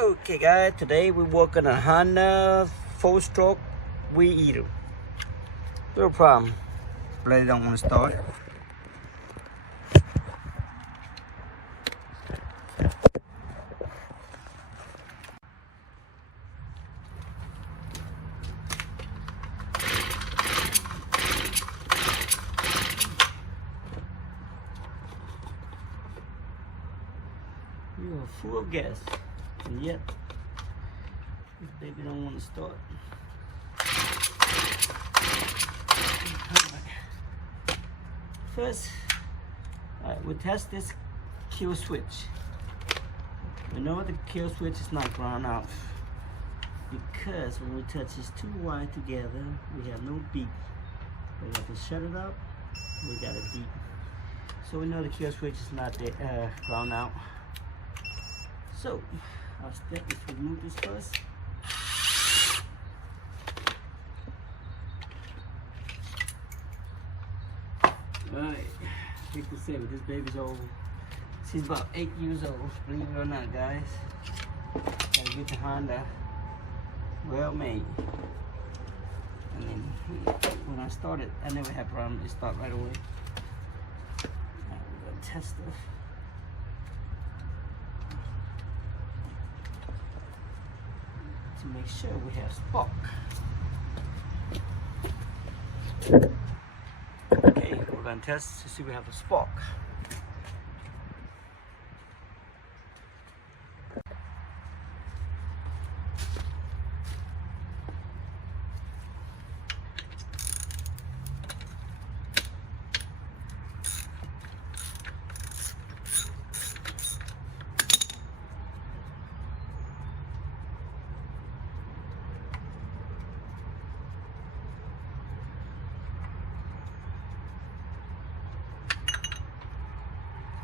Okay guys, today we work on a Honda 4-stroke Weed Eater. No problem. Blade don't want to start. You are full of gas, and yet this baby don't want to start. First, we'll test this kill switch. We know the kill switch is not ground out because when we touch these two wires together, we have no beep. We have to shut it up. We got a beep, so we know the kill switch is not ground out. So, our step is to remove this first. Alright, people say, but this baby's old. She's about 8 years old, believe it or not, guys. Gotta get the Honda well made. And then when I started, I never had problems. It started right away. Now we're gonna test it. To make sure we have spark. Okay, we're gonna test to see if we have a spark.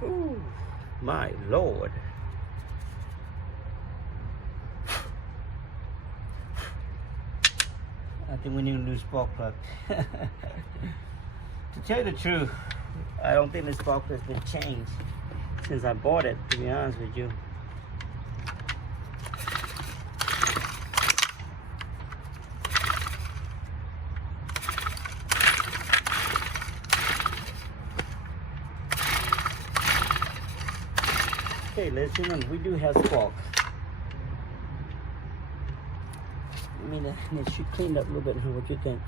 Ooh, my Lord. I think we need a new spark plug. To tell you the truth, I don't think the spark plug has been changed since I bought it, to be honest with you. Okay, ladies and gentlemen, we do have spark. I mean, it should clean up a little bit. What do you think?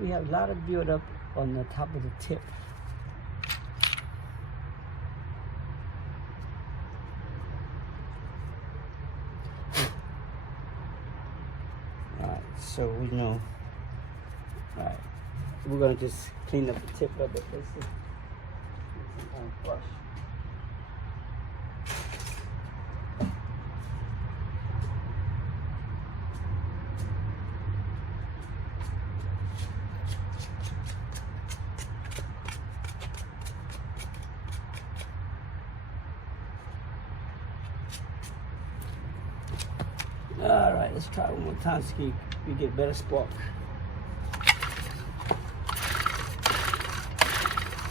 We have a lot of build up on the top of the tip. Alright, so we know. Alright. We're gonna just clean up the tip of it. Let's see. Some kind of brush. All right, let's try one more time to see if we get better spark.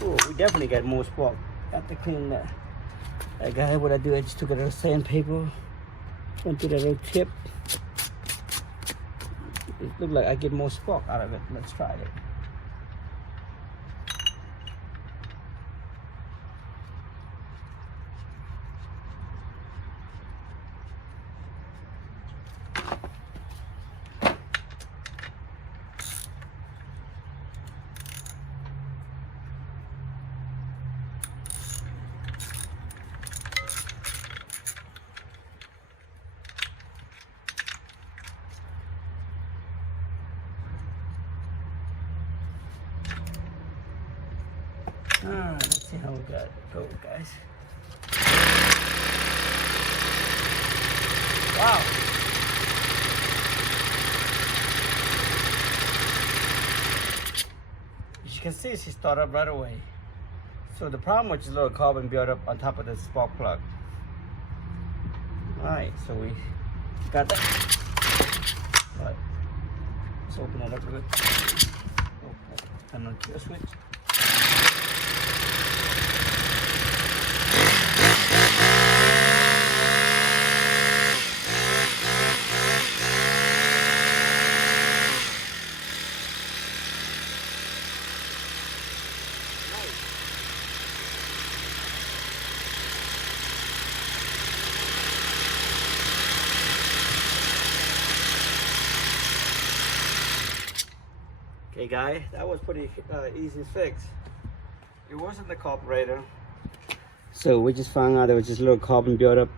Oh, we definitely got more spark. Got to clean that. Guy, what I do, I just took a little sandpaper, went through that little tip. It looked like I get more spark out of it. Let's try it. Alright, let's see how we got it go, guys. Wow. As you can see, she started up right away. So the problem with this little carbon buildup on top of the spark plug. Alright, so we got that. Alright, let's open it up a bit. Turn on the switch. Hey guys, that was pretty easy fix. It wasn't the carburetor. So we just found out there was just a little carbon buildup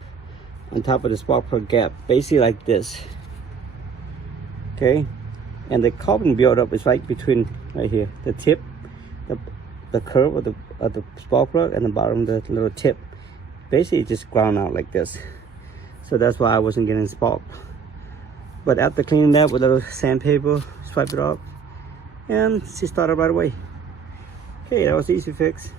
on top of the spark plug gap, basically like this. Okay, and the carbon buildup is right between right here, the tip, the curve of the spark plug, and the bottom of the little tip. Basically, it just ground out like this. So that's why I wasn't getting spark. But after cleaning that with a little sandpaper, swipe it off, and she started right away. Okay, that was easy fix.